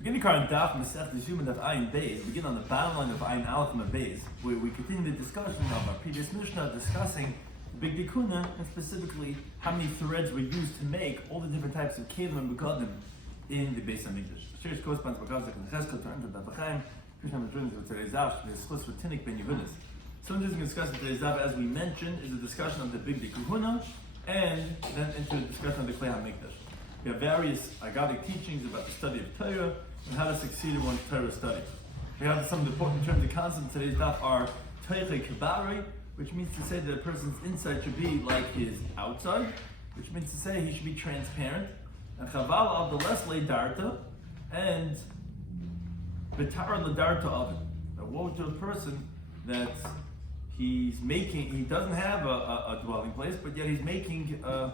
We're going to current daf Masech Yeshua daf Ayin Beis. Begin on the bottom line of Ayin Aleph and Beis, where we continue the discussion of our previous Mishnah discussing the Big Dikuna and specifically how many threads were used to make all the different types of kelim and begadim in the Beis Hamikdash. Shirish corresponds to Bagazik and Cheskel to enter Daf Chaim. Krishna Madrunis with today's daf. The Schluss for Tinnik Ben Yehunis. So I'm just going to discuss today's daf, as we mentioned, is a discussion of the Big Dikuna and then into a discussion of the Klei Hamikdash. We have various Agadic teachings about the study of Torah and how to succeed in one's Torah study. We have some of the important terms of concepts in today's daf are Teiche Kibari, which means to say that a person's inside should be like his outside, which means to say he should be transparent, and Chaval al the less Darta, and Vitar Ladarta of it. Now, woe to a person that he doesn't have a dwelling place, but yet he's making a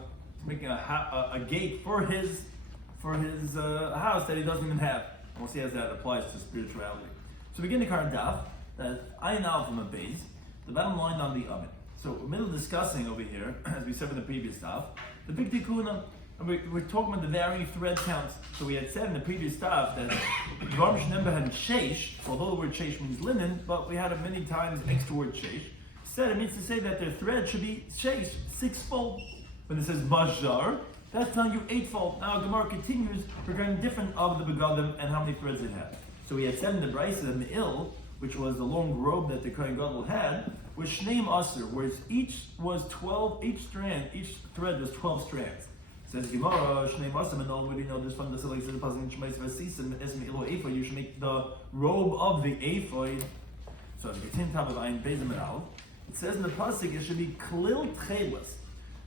gate for his house that he doesn't even have. We'll see how that applies to spirituality. So we begin the current daf that Ayin Aleph from a base, the bottom line on the oven. So we're middle discussing over here, as we said in the previous daf, the big tikuna, and we're talking about the varying thread counts. So we had said in the previous daf that Garmish Nemba had sheish, although the word sheish means linen, but we had it many times extra word sheish. Said it means to say that their thread should be sheish, sixfold. When it says Bashar, that's telling you eightfold. Now Gemara continues regarding different of the begadim and how many threads it had. So we had said in the Brisa that the Me'il, which was the long robe that the Kohen Gadol had, was Shneim Aser, whereas each was 12, each thread was 12 strands. Says Gemara, Shneim Aser, and already know this from the Selek says Pasuk in Shemais Vasisim, Es Me'ilo Ephod, you should make the robe of the Ephod. So the continue top of Ayin Beis Me'al, it says in the Pasuk it should be Klil Tchelis.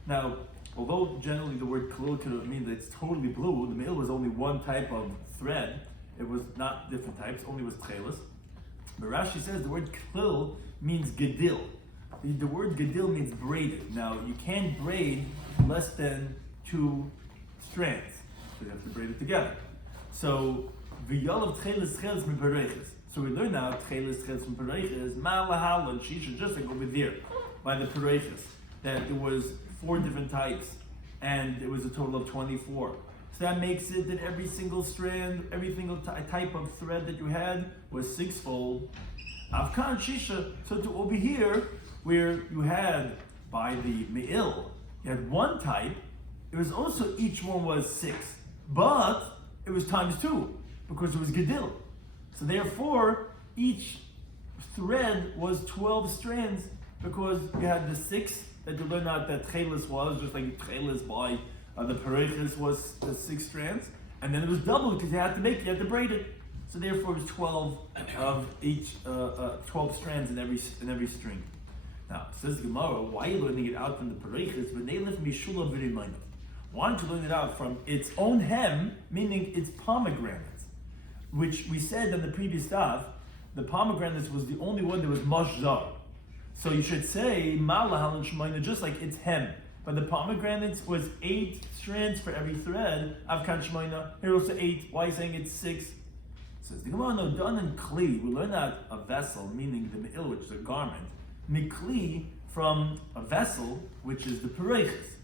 Now, although generally the word klil could mean that it's totally blue, the Me'il was only one type of thread. It was not different types, only was tchelis. But Rashi says the word klil means gedil. The word gedil means braided. Now, you can't braid less than 2 strands. So you have to braid it together. So, v'yalav tchelis tchelis min pareiches. So we learn now tchelis tchelis min pareiches, ma'alahal and shisha, just like over there, by the pareiches, that it was 4 different types, and it was a total of 24. So that makes it that every single strand, every single type of thread that you had was 6-fold. Avkan Shisha, so to over here, where you had by the Me'il, you had 1 type, it was also each one was 6, but it was times 2, because it was Gedil. So therefore, each thread was 12 strands, because you had the 6 that you learn out that Tchelis was, just like Tchelis by the Pareiches was the 6 strands, and then it was double because you had to braid it. So therefore it was 12 of each, 12 strands in every string. Now, says the Gemara, why are you learning it out from the Pareiches? Why don't you learn it out from its own hem, meaning its pomegranates, which we said in the previous daf, the pomegranates was the only one that was mashzar. So you should say malahal and shemaina just like its hem. But the pomegranates was 8 strands for every thread. Avkan shemaina. Here also 8. Why are you saying it's 6? Says the Gemara, no, done in kli. We learn that a vessel, meaning the me'il, which is a garment, mikli from a vessel, which is the pareiches,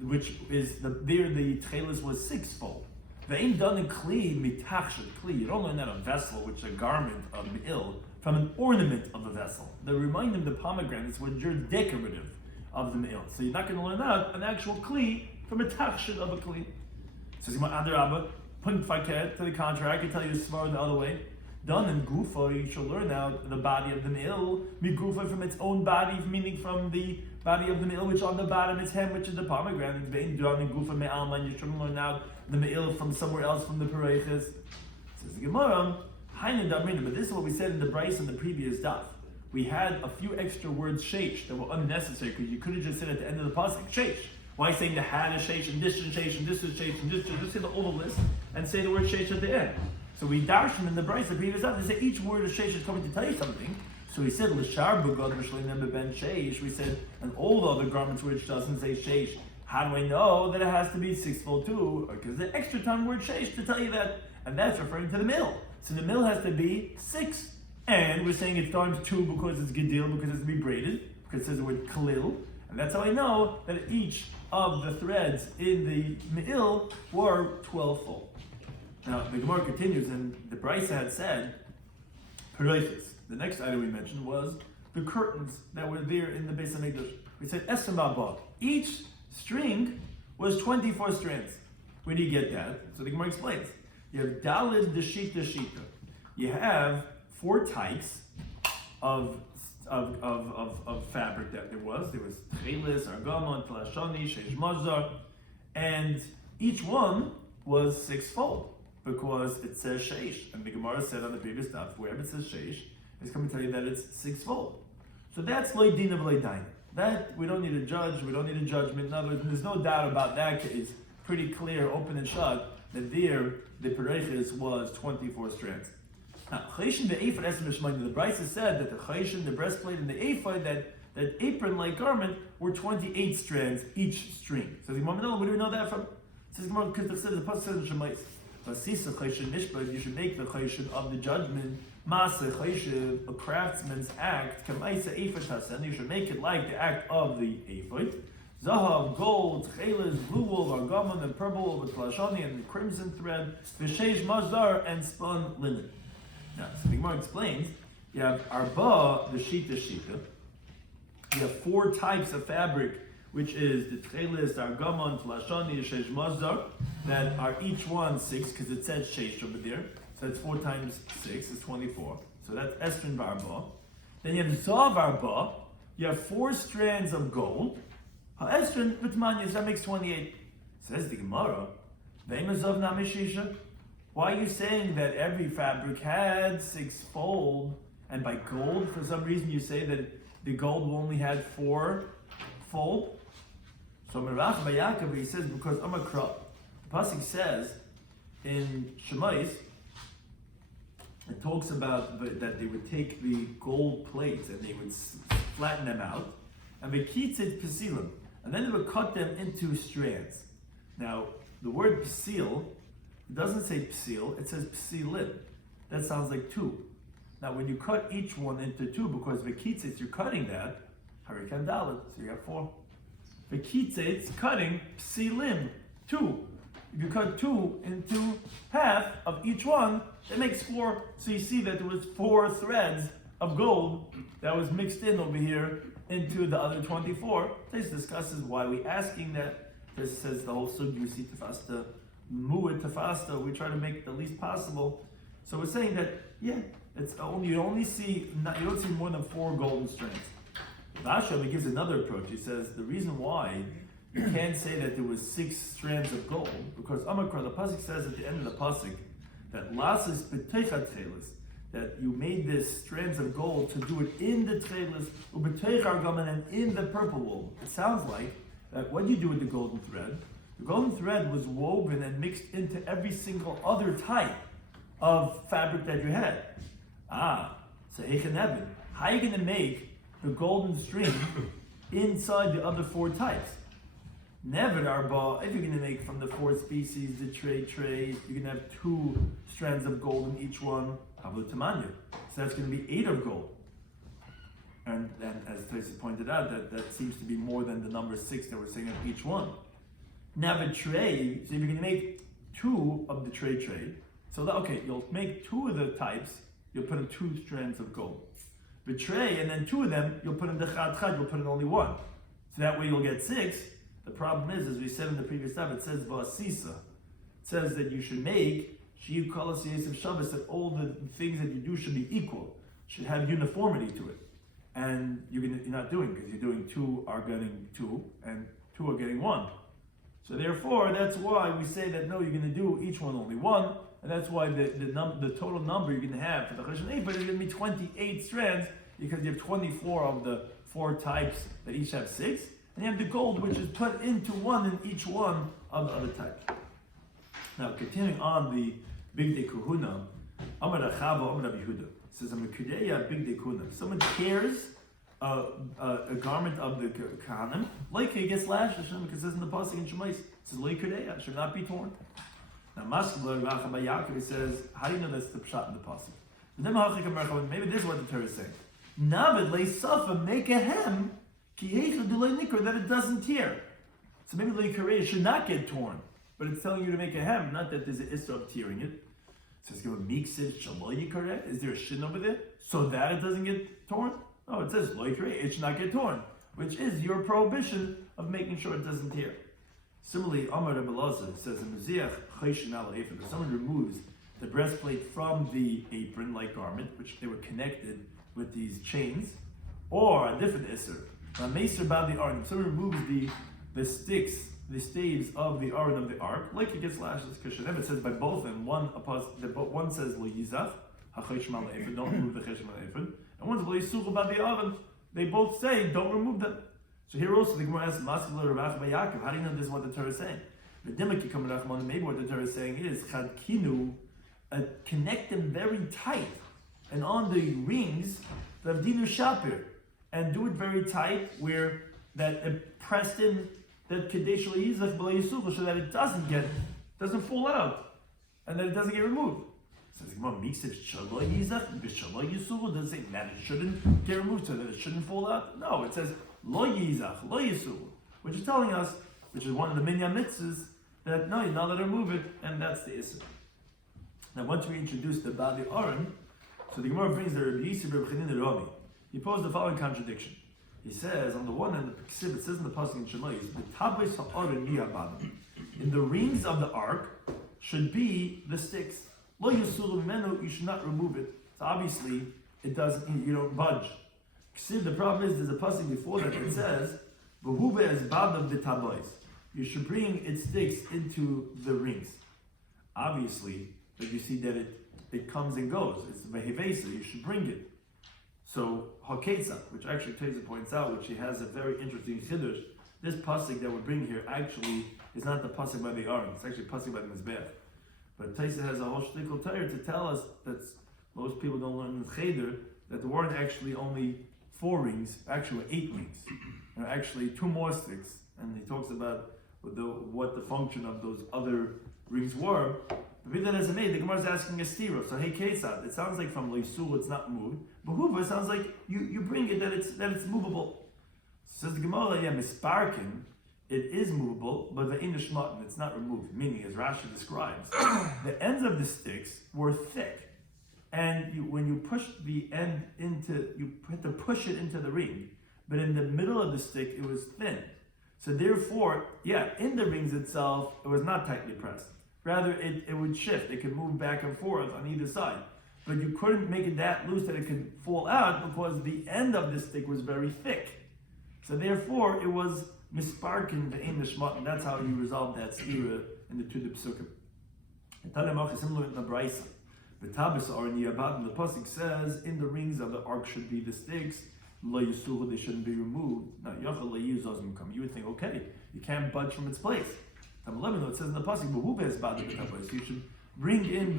which is the tchelis was 6-fold. Ve'im done in kli mitachshet kli. You don't learn that a vessel, which is a garment of me'il, from an ornament of the vessel. They remind them the pomegranates were decorative of the me'il. So you're not going to learn out an actual kli from a tachshit of a kli. So Adarabba, point faket, to the contrary, I can tell you this far the other way. Done in gufa, you shall learn out the body of the me'il, gufa from its own body, meaning from the body of the me'il, which on the bottom is hem, which is the pomegranate. Vein done in gufa me'alman, you shouldn't learn out the me'il from somewhere else from the pareiches. Says the Gemara, but this is what we said in the Bryce in the previous daf. We had a few extra words sheish that were unnecessary because you could have just said at the end of the pasuk sheish. Why saying the had is sheish and this is sheish and this is sheish and this is just say the whole list and say the word sheish at the end. So we dashed them in the Bryce the previous daf. They say each word of sheish is coming to tell you something. So we said l'shar b'gad m'shleim ben sheish. We said and all the other garments which doesn't say sheish. How do I know that it has to be 6-fold too? Because the extra time word sheish to tell you that, and that's referring to the mill. So the mill has to be 6, and we're saying it's times 2 because it's gedil, because it's to be braided, because it says the word kalil, and that's how I know that each of the threads in the me'il were 12-fold. Now the Gemara continues, and the Brisa had said, Peroiches. The next item we mentioned was the curtains that were there in the Beis Hamikdash. We said Esem Ba'Ba. Each string was 24 strands. Where do you get that? So the Gemara explains. You have Dalid Deshita Shita. You have 4 types of fabric that there was. There was Chelis, Argamon, Telashoni, Sheish Mazar, and each one was 6-fold because it says Sheish. And the Gemara said on the previous stuff, wherever it says Sheish, it's coming to tell you that it's 6-fold. So that's Loi Dina V'Loi Daina. That we don't need a judge, we don't need a judgment. In other words, there's no doubt about that. It's pretty clear, open and shut, that there the Pereiches was 24 strands. Now, Chayshin the Ephod Esem B'Shemayin, the Brisa said that the Chayshin, the breastplate, and the Ephod, that apron-like garment, were 28 strands each string. So the Gemara, where do we know that from? It says Gemara, because the Pasuk says in Shemais, Vasisa Chayshin Nishbad, you should make the Chayshin of the judgment, Masa Chayshin, a craftsman's act, Kamaisa Ephod Tasen, you should make it like the act of the Ephod. Zahav, gold, chelis, blue wool, argamon, and purple wool with plashoni and crimson thread, v'sheish mazdar, and spun linen. Now, so the Gemara explains, you have arba, the shita. You have 4 types of fabric, which is the chelis, argamon, plashoni, sheish mazdar, that are each one 6, because it says sheish over there. So that's 4 times 6 is 24. So that's estrin barba. Then you have zav arba. You have 4 strands of gold. Ha'esrin v'tmanyas, that makes 28. Says the Gemara, Ve'imazov namishisha. Why are you saying that every fabric had 6-fold, and by gold, for some reason you say that the gold only had 4-fold? So Merach Bayakov, he says, because Amakra, the Pasuk says in Shemais, it talks about that they would take the gold plates and they would flatten them out, and Vekitzit Pesilim, and then they would cut them into strands. Now, the word Pesil, it doesn't say Pesil, it says Pesilim. That sounds like 2. Now, when you cut each one into 2, because Vekitzit, you're cutting that, Harikan Dalet, so you have 4. Vekitzit, cutting Pesilim, 2. If you cut 2 into half of each one, it makes 4. So you see that there was 4 threads of gold that was mixed in over here into the other 24. This discusses why we asking that. This says the whole sugya we see tefasta, mu'ed tefasta. We try to make it the least possible. So we're saying that it's only you don't see more than 4 golden strands. Rasha gives another approach. He says the reason why you can't say that there was 6 strands of gold because Amakra, the pasuk says at the end of the pasuk that lasas b'teichat tchelis, that you made this strands of gold to do it in the tchelis, u'b'teich argaman, and in the purple wool. It sounds like that what do you do with the golden thread? The golden thread was woven and mixed into every single other type of fabric that you had. So Eicheneben, how are you going to make the golden string inside the other 4 types? Never arba, if you're going to make from the 4 species, the trade, you're going to have 2 strands of gold in each one. Havlu tamanya. So that's going to be 8 of gold. And as Tracy pointed out, that seems to be more than the number 6 that we're saying of each one. Now the tray, so if you're going to make 2 of the trade, so that, okay, you'll make 2 of the types, you'll put in 2 strands of gold. The tray, and then 2 of them, you'll put in the chad, you'll put in only 1. So that way you'll get 6. The problem is, as we said in the previous time, it says v'asisa. It says that you should make shiyu kolas yesef Shabbos, that all the things that you do should be equal, should have uniformity to it. And you're not doing, because you're doing 2 are getting 2, and 2 are getting 1. So therefore, that's why we say that no, you're going to do each one only 1, and that's why the total number you're going to have for the Choshen Ephod is going to be 28 strands, because you have 24 of the 4 types that each have 6, and you have the gold which is put into 1 in each one of the other types. Now, continuing on the Bigdei Kahuna, Amar Rachava, Amar Rabbi Yehuda says, Amar Kudeya Bigdei Kahuna. Someone tears a garment of the Kahanim, like he gets lashed, because it says in the pasuk in Shemais, it says Lei Kudeya, should not be torn. Now, Maskevler Racha Bayakov says, how do you know that's the pshat in the pasuk? Maybe this is what the Torah is saying. Navid Lei Safa make a hem, ki that it doesn't tear. So maybe Lei Kudeya should not get torn. but it's telling you to make a hem, not that there's an issue of tearing it. So it's going to miksid shaloy correct. Is there a shin over there so that it doesn't get torn? No, it says loy it should not get torn, which is your prohibition of making sure it doesn't tear. Similarly, Amar Rebbe Elazar says in Meziach Chayshin al Ephod, if someone removes the breastplate from the apron-like garment, which they were connected with these chains, or a different isser, a meser bad the ark, if someone removes the sticks, the staves of the aron of the ark, like it gets lashes, because it says by both of them, one says lo yizach, ha-chayshim al ephod, don't remove the chayshim al ephod, and one's lo yisuch bad the aron, they both say don't remove them. So here also the Gemara asks, Maskil Ravach Yaakov, how do you know this is what the Torah is saying? Maybe what the Torah is saying is chadkinu, connect them very tight, and on the rings, the Avdinu Shapir, and do it very tight where that it pressed in that Kadesh Yizach B'la Yisuch, so that it doesn't fall out, and that it doesn't get removed. So the Gemara makes it Shaloi Yizach, B'Shaloi Yisuch, doesn't say that it shouldn't get removed, so that it shouldn't fall out. No, it says Lo Yizach, Lo Yisuch, which is telling us, which is one of the minyan mitzvahs, that no, you're not allowed to remove it, and that's the issue. Now, once we introduce the Badi Aron, so the Gemara brings the Rabbi Yisrael Rabbi Chanina Rami. He posed the following contradiction. He says, on the one hand, it says in the pasuk in Shemais, the tabes ha'aron mi'abadim. In the rings of the ark should be the sticks. Lo yisulu menu, you should not remove it. So obviously, it doesn't. You don't budge. The problem is, there's a pasuk before that that says, "V'huve es badam the tabes." You should bring its sticks into the rings. Obviously, but you see that it comes and goes. It's vehevesa. You should bring it. So Haketza, which actually Taisa points out, which he has a very interesting chiddush. This pasuk that we bring here actually is not the pasuk by the Aron. It's actually pasuk by the Mizbeach. But Taisa has a whole shtickle Torah to tell us that most people don't learn in the Cheder that there weren't actually only 4 rings, actually 8 rings. There are actually 2 more sticks, and he talks about what the function of those other rings were. But be that as it may, the Gemara is asking a stira. So hey, Kesad, it sounds like from Leisul it's not moved. But Huva sounds like you bring it that it's movable. Says the Gemara, yeah, misparkin, it is movable, but the inishmatin, it's not removed. Meaning, as Rashi describes, the ends of the sticks were thick, and when you push the end you had to push it into the ring. But in the middle of the stick, it was thin. So therefore, yeah, in the rings itself, it was not tightly pressed. Rather, it would shift. It could move back and forth on either side. But you couldn't make it that loose that it could fall out because the end of the stick was very thick. So therefore, it was misparkin the English mutton. That's how you resolve that stira in the 2 psukim. And Tanemach is similar in the Braisa. The Tabis are in the Abad, and the pasuk says, in the rings of the ark should be the sticks. Lo Yisuhu, they shouldn't be removed. Now, Yachal Le'yu Zozim come. You would think, okay, you can't budge from its place. Tam 11, it says in the pasuk, so you should bring in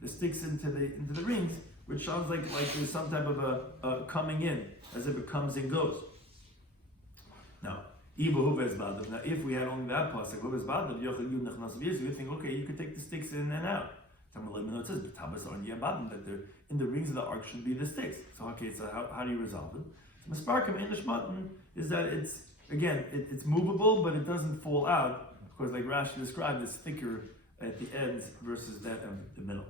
the sticks into the rings, which sounds like there's some type of a coming in, as if it comes and goes. Now, if we had only that pasuk, you would think, okay, you could take the sticks in and out. It says that in the rings of the ark should be the sticks. So okay, so how do you resolve it? So misparkim English mutton is that it's movable, but it doesn't fall out. Of course, like Rashi described, it's thicker at the ends versus that of the middle.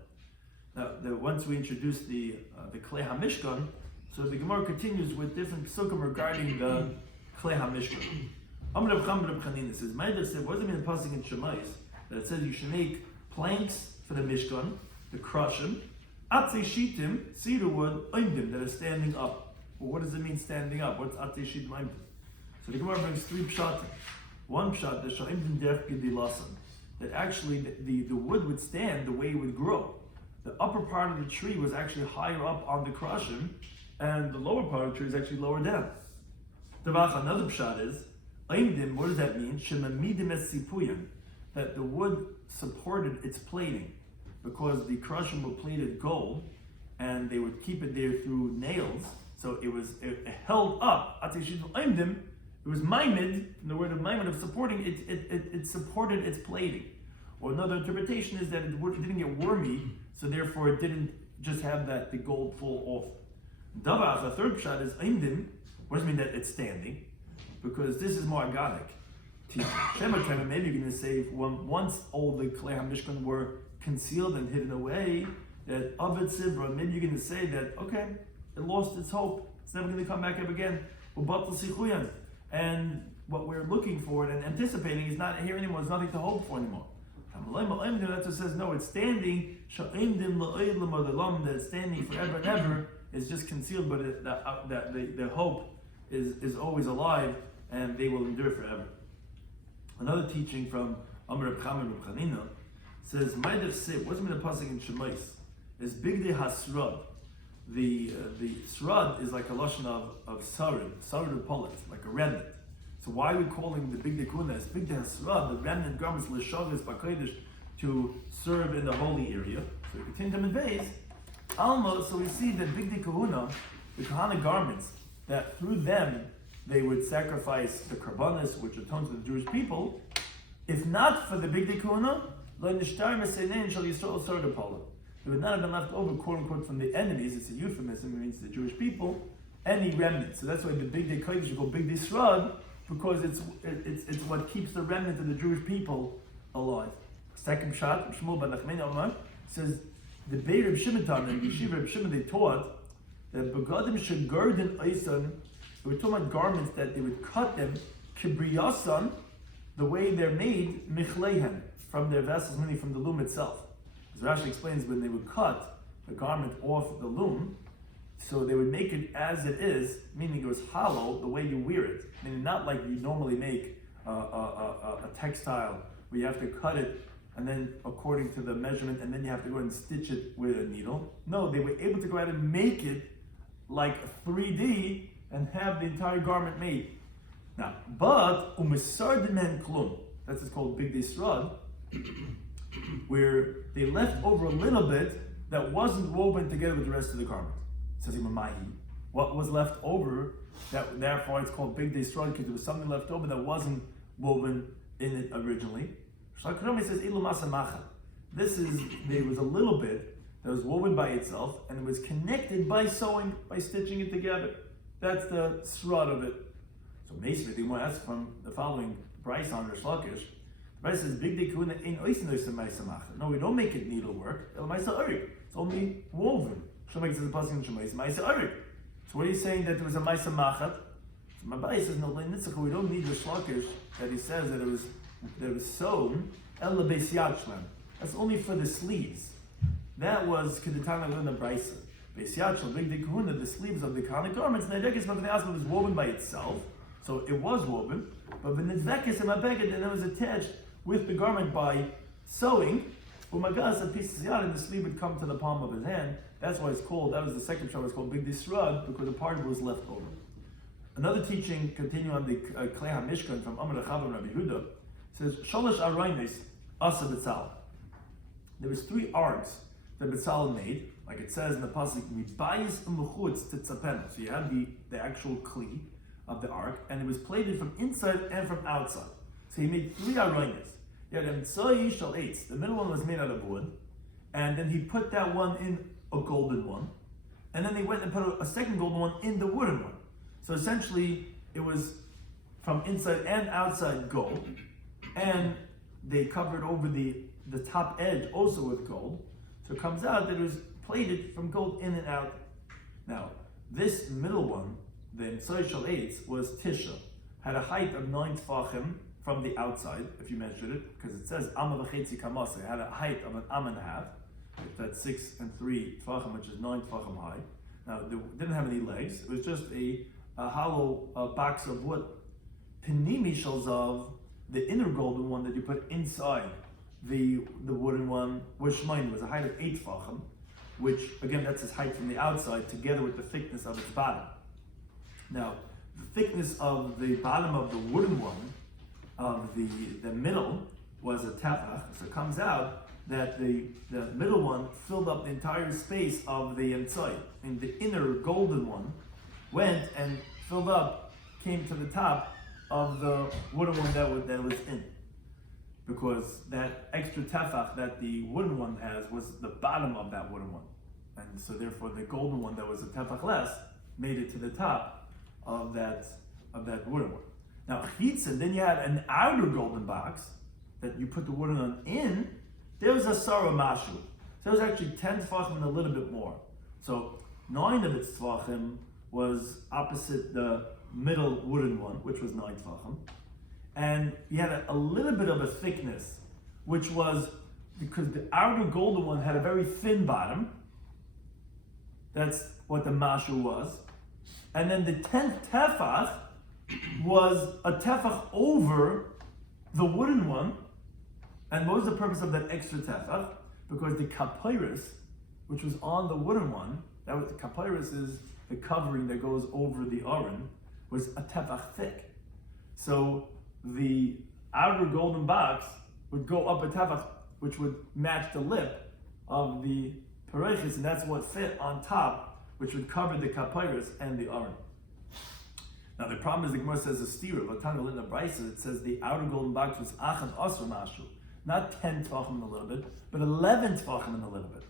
Now, once we introduce the Klei HaMishkan, so the Gemara continues with different psukim regarding the Klei HaMishkan. Amr Reb Chanina says, Ma'adir said, what does it mean in the pasuk in Shemais that it says you should make planks for the Mishkan, the Krushim, Atzei Shitim, cedar wood, Oimdim, that are standing up. Well, what does it mean standing up? What's Atzei Shitim Oimdim? So the Gemara brings 3 pshatim. One pshat, the Sha'imdim Derf Gedilasan, that actually the wood would stand the way it would grow. The upper part of the tree was actually higher up on the Krushim, and the lower part of the tree is actually lower down. Another pshat is, Oimdim, what does that mean? Shemamidim es Sipuyim, that the wood supported its plating, because the Krushim were plated gold, and they would keep it there through nails, so it held up. It was maimed, from the word of maimed, of supporting it supported its plating. Or another interpretation is that it didn't get wormy, so therefore it didn't just have the gold fall off. Davach, the third pshat is aimdim. What does it mean that it's standing? Because this is more agadic. teaching. Shema Kevin, maybe you're going to say once all the Klei HaMishkan were concealed and hidden away, that Avid Sibra, maybe you're going to say that, okay, it lost its hope. It's never going to come back up again. And what we're looking for and anticipating is not here anymore. There's nothing to hope for anymore. That says no, it's standing. That it's standing forever and ever. It's just concealed, but the hope is always alive, and they will endure forever. Another teaching from Amr Reb Chaim Reb Chanina says, "Ma'idach Sib." What's the pasuk in Shemais? Is Bigdei Hasrad. The srad is like a lashon of sarid polit, like a remnant. So why are we calling the Bigdei Kuna as Bigdei Hasrad, the remnant garments l'shavis b'kodesh, to serve in the holy area? So we continue them in base. Alma, so we see that Bigdei Kahuna, the Kahana garments, that through them they would sacrifice the karbanis, which atones for the Jewish people. If not for the Bigdei Kahuna, lo nishtar mesenein shal Yisrael sarid polit. It would not have been left over, quote unquote, from the enemies. It's a euphemism, it means the Jewish people, any remnant. So that's why the Bigdei Kodesh is called Bigdei Srad, because it's what keeps the remnant of the Jewish people alive. Second shot, Shmuel ben Nachmani Omar says the Beis Reb Shimon and Yeshiva Reb Shimon, they taught that Begadim Shegardin Eisan, they were talking about garments that they would cut them kibriyasan, the way they're made michlehen, from their vessels, meaning from the loom itself. As Rashi explains, when they would cut the garment off the loom, so they would make it as it is, meaning it was hollow the way you wear it. Meaning not like you normally make a textile where you have to cut it and then according to the measurement, and then you have to go and stitch it with a needle. No, they were able to go ahead and make it like 3D and have the entire garment made. Now, but umisardimen klum, that's what's called Bigdei Srad, where they left over a little bit that wasn't woven together with the rest of the garment. Says Imamahi. What was left over, that therefore it's called Bigdei Srad, because there was something left over that wasn't woven in it originally. Shalakromi says Ilu Masa Macha. There was a little bit that was woven by itself, and it was connected by sewing, by stitching it together. That's the Srad of it. So basically, they want to ask from the following Bryce on Rish Lakish. Bryce says, Bigdei Kuna ein oisin oisin ma'isa macha. No, we don't make it needlework. El ma'isa arik. It's only woven. Shlomek says the pasuk in Shemais, ma'isa arik. So what are you saying that there was a ma'isa machat? So Mabai says, no, we don't need Rish Lakish that he says that it was sewn. El lebeis yad shlam. That's only for the sleeves. That was kedetana l'na Bryce. Beis yad shlam Bigdei Kuna, the sleeves of the Kahana garments. And Nedekes Mavnei was woven by itself. So it was woven, but the Nidvekis and Mabeged, and it was attached with the garment by sewing. Umagas, a piece of yad, and the sleeve would come to the palm of his hand. That's why it's called, that was the second shot, it's called Bigdei Srad, because a part of it was left over. Another teaching, continuing on the Klei HaMishkan from Amr Chavam Rabbi Yehuda, says, Sholosh Araynes Asa B'tzal. There was 3 arms that B'tzal made, like it says in the pasuk, Mibayis Umuchutz Titzapena. So you had the actual Kli of the ark, and it was plated from inside and from outside. So he made 3 aronis. He had Emtsoi Shal Eitz. The middle one was made out of wood, and then he put that one in a golden one, and then they went and put a second golden one in the wooden one. So essentially, it was from inside and outside gold, and they covered over the top edge also with gold. So it comes out that it was plated from gold in and out. Now, this middle one, the Emtsoi Shal Eitz, was Tisha, had a height of 9 tfachim from the outside, if you measured it, because it says Amma v'chetzi kamasa, it had a height of an am and a half. That's 6 and 3 tfachim, which is 9 tfachim high. Now, it didn't have any legs, it was just a hollow box of wood. Pinimi Shalzav, the inner golden one that you put inside the wooden one, was Shemain, was a height of 8 tfachim, which, again, that's its height from the outside, together with the thickness of its bottom. Now, the thickness of the bottom of the wooden one, of the middle, was a tefach. So it comes out that the middle one filled up the entire space of the Emtsoi. And the inner golden one went and filled up, came to the top of the wooden one that was in. Because that extra tefach that the wooden one has was the bottom of that wooden one. And so therefore the golden one that was a tefach less made it to the top of that wooden one. Now chitza, then you have an outer golden box that you put the wooden one in. There was a sarah mashu. So there was actually 10 tefachim and a little bit more. So 9 of its tefachim was opposite the middle wooden one, which was 9 tefachim. And you had a little bit of a thickness, which was because the outer golden one had a very thin bottom. That's what the mashu was. And then the 10th tefach was a tefach over the wooden one. And what was the purpose of that extra tefach? Because the kapyrus, which was on the wooden one, that was the kapyrus is the covering that goes over the aron, was a tefach thick. So the outer golden box would go up a tefach, which would match the lip of the parechis, and that's what fit on top, which would cover the kapyrus and the aron. Now the problem is the Gemara says a stira, but Tanya Litna Brisa, it says the outer golden box was achad asr mashu, not 10 tefachim and a little bit, but 11 tefachim and a little bit.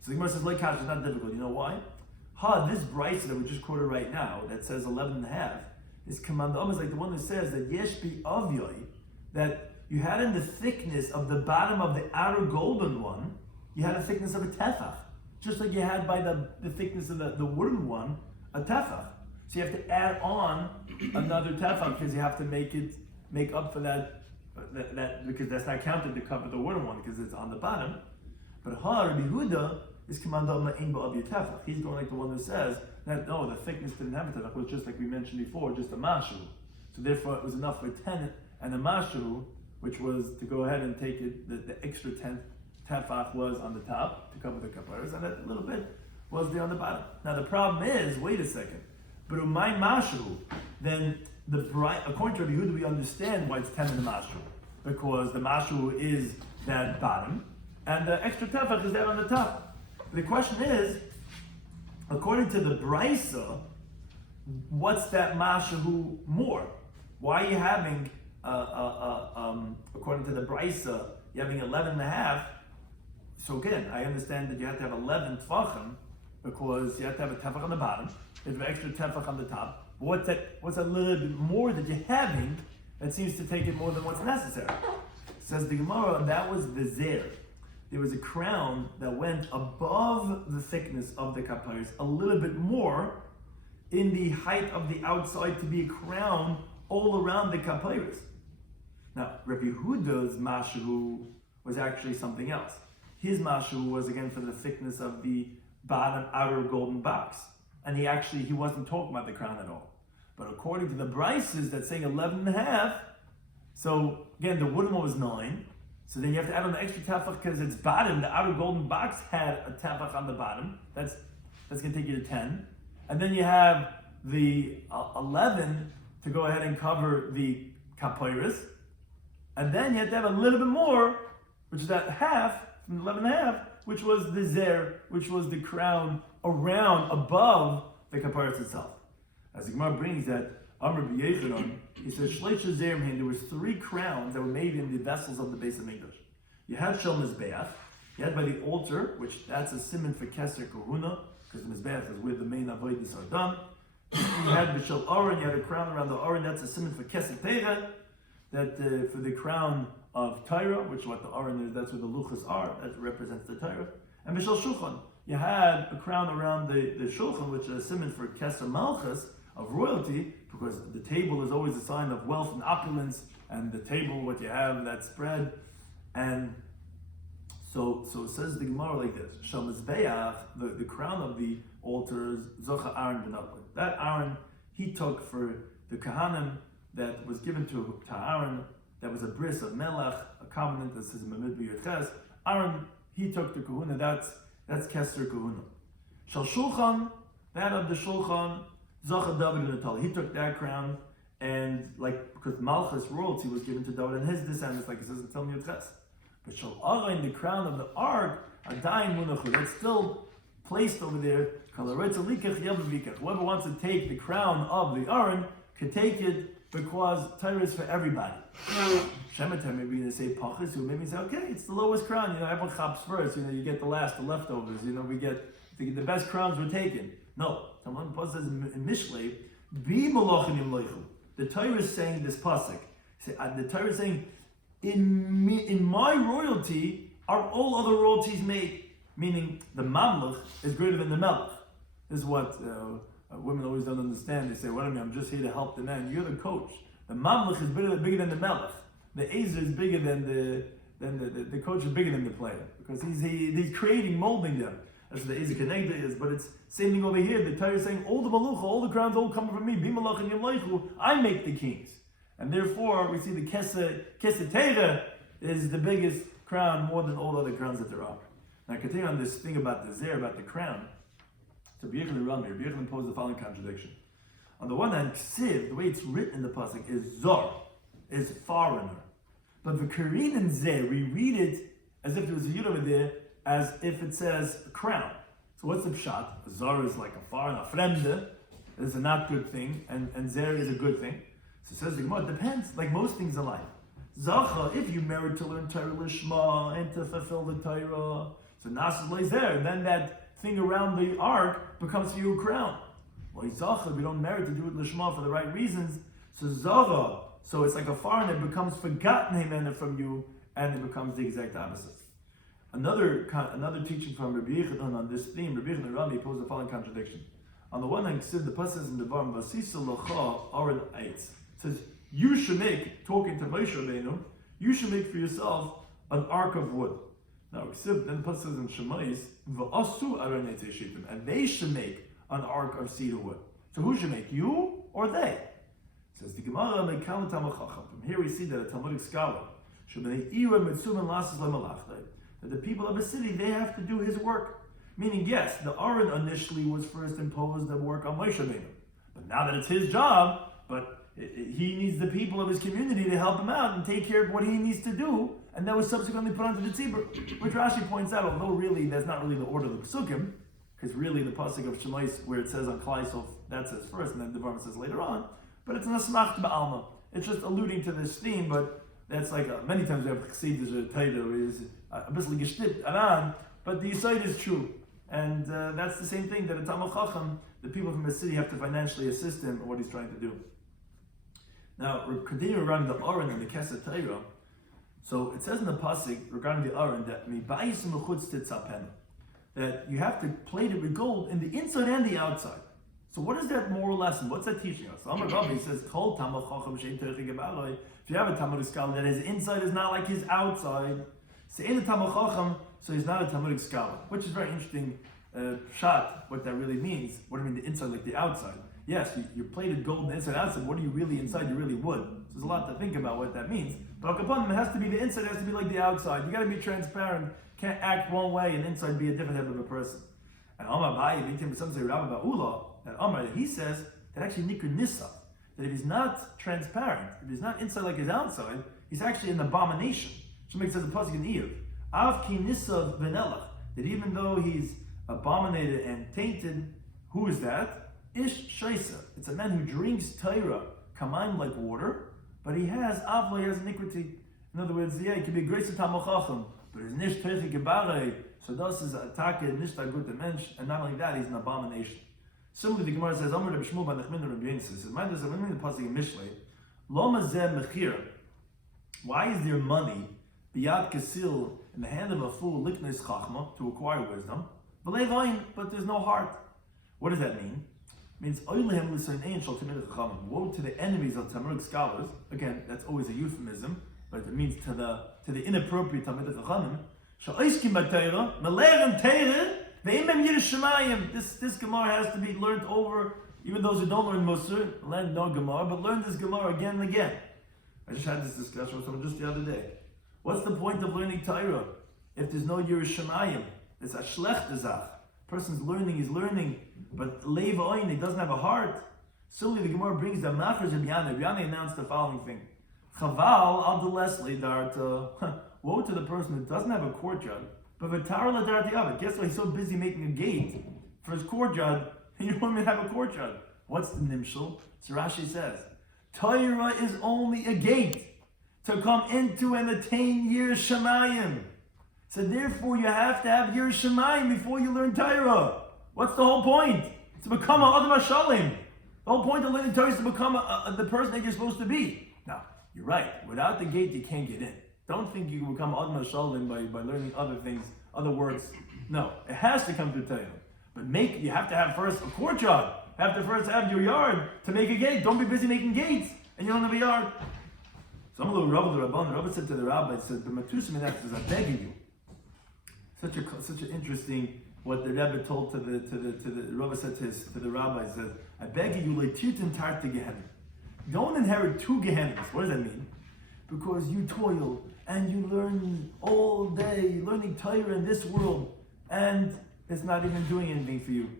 So the Gemara says, like Kash, it's not difficult. You know why? This Brisa that we just quoted right now, that says 11 and a half, is command is like the one that says that yesh bi avyoi, that you had in the thickness of the bottom of the outer golden one, you had a thickness of a tefach, just like you had by the thickness of the wooden one, a tefach. So you have to add on another tefach because you have to make up for that because that's not counted to cover the wooden one because it's on the bottom. But Rabbi Yehuda is command of your tefach. He's going like the one who says that no, the thickness didn't have a tefach. It was just like we mentioned before, just a mashu. So therefore, it was enough for 10 and a mashu, which was to go ahead and take it. The extra 10 tefach was on the top to cover the kapparas, and that little bit was there on the bottom. Now the problem is, wait a second. But umay mashu, then according to Rabbi Yehuda, we understand why it's 10 in the mashu, because the mashu is that bottom, and the extra tefach is there on the top. The question is, according to the Brisa, what's that mashu more? Why are you having, according to the Brisa, you're having 11 and a half? So again, I understand that you have to have 11 tefachim because you have to have a tefach on the bottom, there's an extra tefach on the top. What's a little bit more that you're having that seems to take it more than what's necessary? Says the Gemara, and that was the zer. There was a crown that went above the thickness of the kapayos, a little bit more in the height of the outside to be a crown all around the kapayos. Now, Rabbi Yehuda's mashu was actually something else. His mashu was again for the thickness of the bottom outer golden box. And he wasn't talking about the crown at all. But according to the Brises that's saying 11 and a half, so again, the wooden one was 9. So then you have to add on the extra tefach because its bottom, the outer golden box had a tefach on the bottom. That's going to take you to 10. And then you have the 11 to go ahead and cover the kapyrus. And then you have to have a little bit more, which is that half, from 11 and a half, which was the zer, which was the crown around, above the kapyrus itself. As the Gemara brings that, Amr b'Yechanan, he says, Shleisha Zermhin, there was 3 crowns that were made in the vessels of the Beis HaMikdash. You had Shel Mizbeach, you had by the altar, which that's a siman for Keser Kahuna, because the Mizbeach is where the main avodas are done. You had the Shel Aron, you had a crown around the Aron, that's a siman for Keser Teira, that for the crown of Tyra, which is what the Aron is, that's where the Luchas are, that represents the Tyra. And B'Shel Shulchan, you had a crown around the Shulchan, which is a siman for Keser Malchus, of royalty, because the table is always a sign of wealth and opulence, and the table, what you have, that spread. And so it says the Gemara like this: Shel Mizbeach, the crown of the altar is Zocha Aaron ben Akbar. That Aaron he took for the Kahanim that was given to Aaron, that was a bris of Melech, a covenant that says Mamid b'Yirches. Aaron he took the Kahuna. That's Keser Kahuna. Shel Shulchan, that of the Shulchan. Zocha David and Natali. He took that crown, and because Malchus royalty was given to David and his descendants, like it says in Talmud Yotches. But Shel Aron, the crown of the ark, Adayin Munachu, that's still placed over there. Whoever wants to take the crown of the Aron can take it because Torah is for everybody. Shemetem maybe they say Pachas, who maybe say, okay, it's the lowest crown. Everyone chops first. You get the last, the leftovers. We get the best crowns were taken. No, Talmud says in Mishlei, "Be malachim yimleichu." The Torah is saying this pasuk. The Torah is saying, in my royalty are all other royalties made. Meaning the mamluch is greater than the melech. This is what women always don't understand. They say, "What I mean, I'm just here to help the man. You're the coach. The mamluch is bigger than the melech. The Ezer is bigger than the coach is bigger than the player because he's creating, molding them. That's what the Ezer Kenegda is. But it's same thing over here. The Torah is saying all the malucha, all the crowns, all come from me. Bimalach and Yemleichu. I make the kings, and therefore we see the Kesed Teira is the biggest crown more than all other crowns that there are. Now, continue on this thing about the Zer, about the crown. So, Rabbi Yochanan posed the following contradiction. On the one hand, Ksiv, the way it's written in the pasuk, is Zor, is foreigner. But the Korean and Zer, we read it as if there was a yud over there, as if it says crown. So, what's the pshat? Zor is like a foreigner, fremde is a not good thing, and Zer is a good thing. So, it says the Gemara, it depends, like most things in life. Zacha, if you merit to learn Torah Lishma and to fulfill the Torah, so Nasas lays there, and then that thing around the ark becomes for you a crown. Well, Zacha, we don't merit to do it Lishma for the right reasons, so Zacha, so it's like a foreigner, it becomes forgotten him from you, and it becomes the exact opposite. Another teaching from Rabbi Yochanan on this theme, Rabbi Yochanan Rami posed the following contradiction. On the one hand, the pasuk in the Devarim, Vasisa Lacha Aron Eitz, says, you should make, talking to Moshe Rabbeinu, you should make for yourself an ark of wood. Now, except then pasuk in Shemais, v'asu aron eitz shitim, and they should make an ark of cedar wood. So who should make, you or they? Says the Gemara, from here we see that a Talmudic scholar that the people of a city, they have to do his work. Meaning, yes, the Aron initially was first imposed to work on Moshe Rabbeinu, but now that it's his job, but he needs the people of his community to help him out and take care of what he needs to do, and that was subsequently put onto the tzibur, which Rashi points out, although really that's not really the order of the psukim, because really the pasuk of Shemais, where it says on Klai Sof, that says first, and then the Devarim says later on, but it's an asmach ba'alma. It's just alluding to this theme, but that's like many times we have chassidus or taida is a bit geshtipt aran, but the aside is true, and that's the same thing that a Talmud Chacham, the people from the city have to financially assist him in what he's trying to do. Now, we continue around the Aron and the Kesed Torah. So it says in the pasuk regarding the Aron that that you have to plate it with gold in the inside and the outside. So what is that moral lesson? What's that teaching us? Amar Rabbi says, if you have a Talmudic scholar that his inside is not like his outside, so he's not a Talmudic scholar, which is very interesting shot, what that really means. What do you mean the inside like the outside? Yes, you plated gold and inside outside. What are you really inside? You really wood. So there's a lot to think about what that means. But it has to be the inside, it has to be like the outside. You got to be transparent. Can't act one way and inside be a different type of a person. And Amar Bayi, some say Rabbi Ba'ula, that Amar, he says that actually Nikr Nisa, that if he's not transparent, if he's not inside like his outside, he's actually an abomination. Shemik says the pasuk in Iyov, Av ki Nisa v'nelach, that even though he's abominated and tainted, who is that? Ish Shaisa. It's a man who drinks Torah, kamayim like water, but he has avla, he has iniquity. In other words, yeah, he can be a grace of Talmud Chacham, but his nish teichi gebarei, so das is atake nish tagut mensch, and not only that, he's an abomination. Similarly, the Gemara says, Amar Reb Shmuel ben Nachman Reb Yosi says, mind us, when we the pasuk in Mishlei, lo mazeh mechira. Why is there money biyad kasil in the hand of a fool liknes chachma to acquire wisdom, but there's no heart? What does that mean? It means woe to the enemies of Talmudic scholars. Again, that's always a euphemism, but it means to the inappropriate Talmudic Chachamim. This Gemara has to be learned over. Even those who don't learn Musar, learn no Gemara, but learn this Gemara again and again. I just had this discussion with someone just the other day. What's the point of learning Torah if there's no Yiras Shamayim? It's a schlechte Zach. Person's learning, he's learning, but Leiv Oin, he doesn't have a heart. Similarly, the Gemara brings the Machras of Yana. Yana announced the following thing: Chaval al delesli darta. Woe to the person who doesn't have a courtyard, but v'tar la darti avet. Guess what? He's so busy making a gate for his courtyard, you don't even have a courtyard. What's the nimshal? So Rashi says, Torah is only a gate to come into and attain Yiras Shamayim. So therefore, you have to have Yiras Shamayim before you learn Torah. What's the whole point? To become an Adam HaShalim. The The whole point of learning Torah is to become the person that you're supposed to be. Now, you're right. Without the gate, you can't get in. Don't think you can become Adma Shalom by learning other things, other words. No, it has to come through Torah. But you have to have first a courtyard. You have to first have your yard to make a gate. Don't be busy making gates and you don't have a yard. Some of the Rabban said to the rabbi, said, the Matusim in that says, I beg you. Such an interesting what the Rebbe told to the Rabbi said to the rabbi, said, I beg you, leitirtin tart to Gehenna. Don't inherit two Gehennas. What does that mean? Because you toil and you learn all day, learning Torah in this world, and it's not even doing anything for you.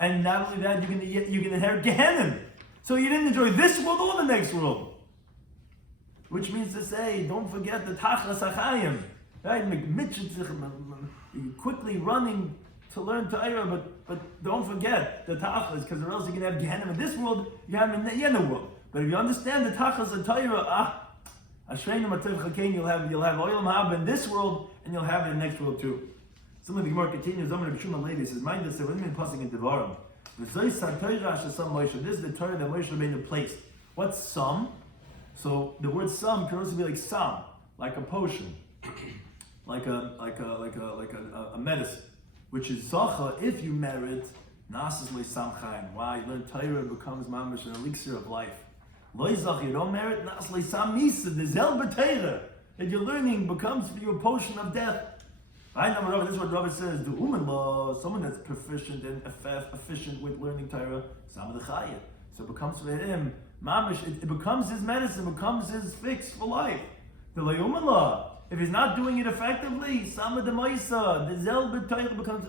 And not only that, you're gonna inherit Gehenna. So you didn't enjoy this world or the next world. Which means to say, don't forget the Tachas HaChayim. Right? You're quickly running to learn Torah, but don't forget the Tachas, because or else you're going to have Gehenna in this world, you have in the other world. But if you understand the Tachas of Torah, Ashreinu Matov Chakein, you'll have Olam Haba in this world, and you'll have it in the next world too. Some of the Gemara continues, Zomar Rabbi Shimon Levi says, mind this, we're passing in Devarim. This is the Torah that Moshe Rabbeinu placed. What's Sam? So the word Sam can also be like Sam, like a potion, like a medicine, which is Zacha if you merit Nasas Le'Sam Chaim. Wow, you learn Torah, it becomes mamash an elixir of life. Loy Zach, you don't merit Nasas Le'Sam Misa, the Zel B'Torah that you're learning becomes for you a potion of death. This is what Rabbi says, the Uman law, someone that's proficient and efficient with learning Torah, Sam the Chayah. So it becomes for him, mamish, it becomes his medicine, becomes his fix for life. The Leuman law, if he's not doing it effectively, Sama de Maisa, the Zel B'Torah becomes,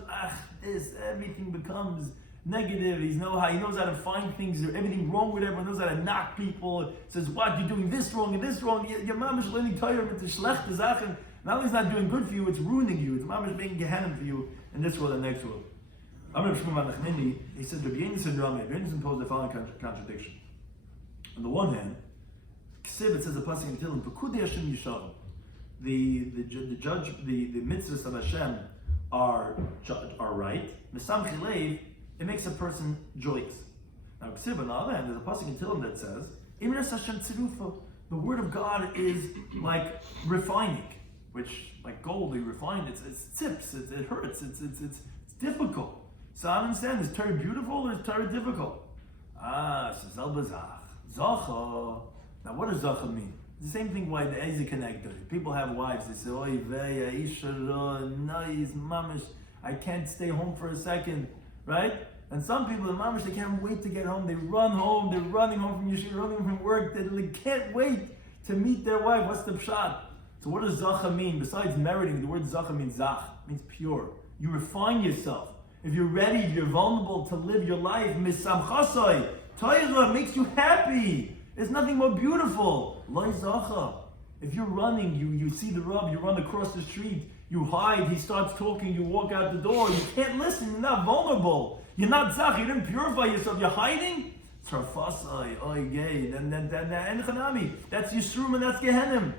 everything becomes negative. He knows how to find things, everything wrong with everyone, knows how to knock people, says, what, you're doing this wrong and this wrong, your mamish learning Torah, but the schlechte Sachen, not only is not doing good for you, it's ruining you. It's mamish being Gehenna for you in this world and next world. Amr Shmuel Nachmini, he said, Rabbi Yonasan Rami, Rabbi Yonasan posed the following contradiction. On the one hand, Ksiv, it says a passing in Tehillim, Pekudei Hashem Yisharim. The judge, the mitzvahs of Hashem are right. Mesamchi Leiv, it makes a person joyous. Now Ksiv, on the other hand, there's a passing in Tehillim that says, Imres Hashem Tzirufa. The word of God is like refining, which like gold, you refine it tips, it hurts, it's difficult. So I understand, is Torah beautiful or is Torah difficult? So Zel B'Zach. Zacha. Now what does Zacha mean? It's the same thing why the Eze connected. People have wives, they say, Oy vey, Aisha, nice, mamish, I can't stay home for a second, right? And some people in mamish, they can't wait to get home. They run home, they're running home from yeshiva, running from work, they can't wait to meet their wife. What's the pshat? So what does Zacha mean? Besides meriting, the word Zacha means Zach, means pure. You refine yourself. If you're ready, if you're vulnerable to live your life, Misamchasai, Torah makes you happy. There's nothing more beautiful. Loi Zacha. If you're running, you see the Rav, you run across the street, you hide, he starts talking, you walk out the door, you can't listen, you're not vulnerable. You're not Zach, you didn't purify yourself, you're hiding? Sarfasai, oy gay, then Chanami. That's Yisrum and that's Gehenim.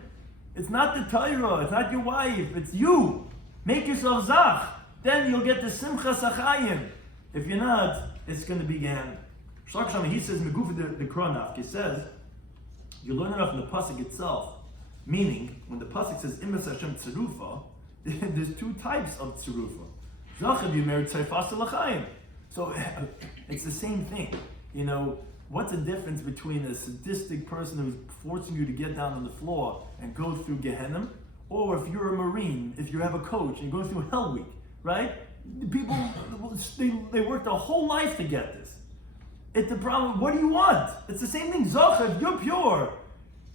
It's not the Torah, it's not your wife, it's you. Make yourself Zach. Then you'll get the Simcha Sachayim. If you're not, it's going to be Gehenim. Shlach Shama, he says, Meguf the Kronach, he says, you learn it off in the Pasuk itself. Meaning, when the Pasuk says, Imas Hashem Tzerufa, there's two types of Tzerufa. Zachav, you married Tzarfas L'chaim. So, it's the same thing. You know, what's the difference between a sadistic person who's forcing you to get down on the floor and go through Gehenna, or if you're a Marine, if you have a coach and you go through Hell Week, right? People, they worked a whole life to get this. It's the problem. What do you want? It's the same thing. Zacha, if you're pure,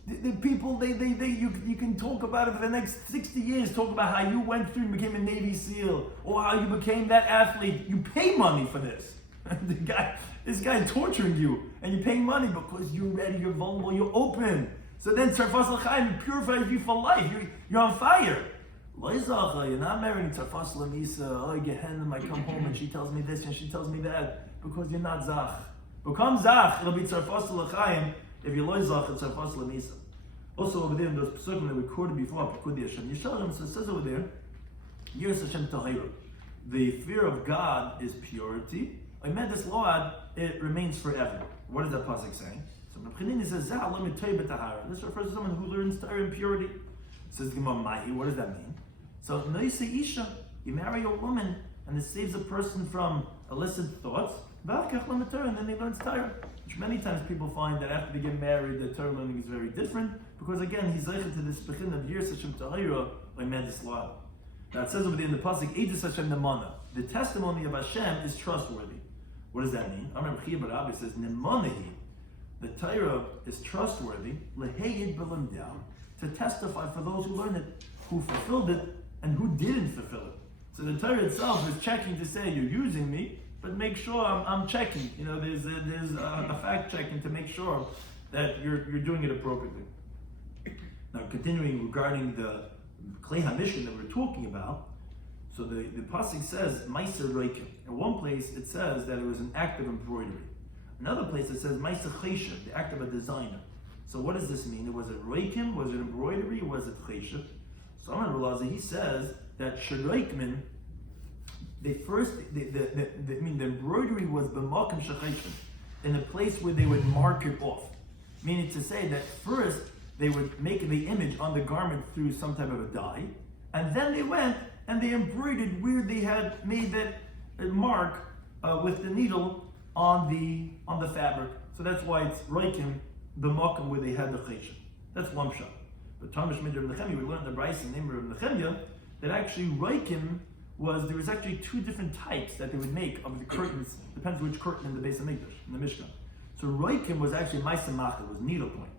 the people, you can talk about it for the next 60 years. Talk about how you went through and became a Navy SEAL, or how you became that athlete. You pay money for this. This guy torturing you, and you're paying money because you're ready, you're vulnerable, you're open. So then, Tzarfas L'chaim purifies you for life. You're on fire. Lo Zacha, you're not marrying Tzarfas L'misa. Oh, Gehenna, I come home and she tells me this and she tells me that, because you're not Zach. Become Zach, it'll be Tzarfas L'chaim. If you're Lo Zach, it's Tzarfas L'misa. Also over there in those psukim that we quoted before, Pekudei Hashem Yisharim, so it says over there, Yiras Hashem Tahira. The fear of God is purity, Oimedis Load, it remains forever. What is that pasuk saying? So Rabbi says, this refers to someone who learns Torah in purity. Says the Gemara, Mahi, what does that mean? So Noise Isha, you marry a woman and it saves a person from illicit thoughts, and then they learn Torah. Which many times people find that after they get married, the Torah learning is very different, because again, he's zeicher to this bechin of Yiras Hashem Torah by Medis Law. Now it says over there in the pasuk, Eidus Hashem Nemana. The testimony of Hashem is trustworthy. What does that mean? Amar B'chia Barabi says, Nemanahi, the Torah is trustworthy, leheyid b'lemdeh, to testify for those who learned it, who fulfilled it, and who didn't fulfill it. So the Torah itself is checking to say, you're using me, but make sure I'm checking. You know, there's a fact checking to make sure that you're doing it appropriately. Now, continuing regarding the Klei HaMishkan that we're talking about, so the pasuk says Ma'aser Reikim. In one place it says that it was an act of embroidery. Another place it says Ma'aser Chesed, the act of a designer. So what does this mean? Was it Reikim? Was it embroidery? Was it Chesed? So Amar Rav he says that Shreikmin, the embroidery was b'makom shechayshim, in a place where they would mark it off. Meaning to say that first they would make the image on the garment through some type of a dye, and then they went and they embroidered where they had made that mark with the needle on the fabric. So that's why it's Reikim b'makom where they had the chayshim. That's one shot. But Tamish Midr Nechemia, we learned the Bryce and name of Nechemia that actually Reikim there was actually two different types that they would make of the curtains, depends which curtain in the Beis HaMikdash, in the Mishkan. So Reikim was actually Ma'aser Machal, was needlepoint.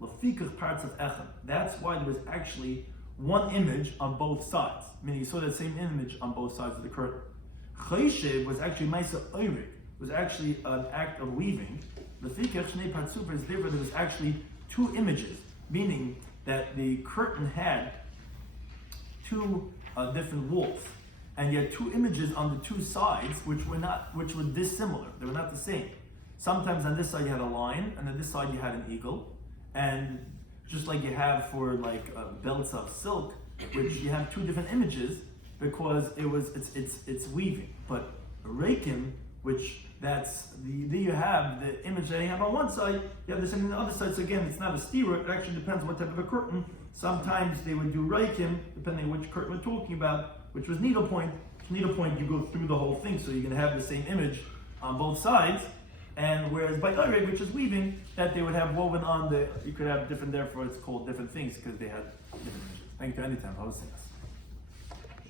Lafikach parts of Echem. That's why there was actually one image on both sides, meaning you saw that same image on both sides of the curtain. Chesed was actually Ma'aser Oyrik, was actually an act of weaving. Lafikach Shnei Partzuf is therefore there was actually two images, meaning that the curtain had two different walls. And you had two images on the two sides, which were dissimilar. They were not the same. Sometimes on this side you had a lion, and on this side you had an eagle. And just like you have for belts of silk, which you have two different images because it's weaving. But Reikim, which there you have the image that you have on one side, you have the same on the other side. So again, it's not a stira. It actually depends what type of a curtain. Sometimes they would do Reikim, depending on which curtain we're talking about, which was needlepoint. Needlepoint, you go through the whole thing, so you're going to have the same image on both sides. And whereas by Oireg, which is weaving, that they would have woven on you could have different, therefore it's called different things because they had different images. Thank you anytime. I was saying this.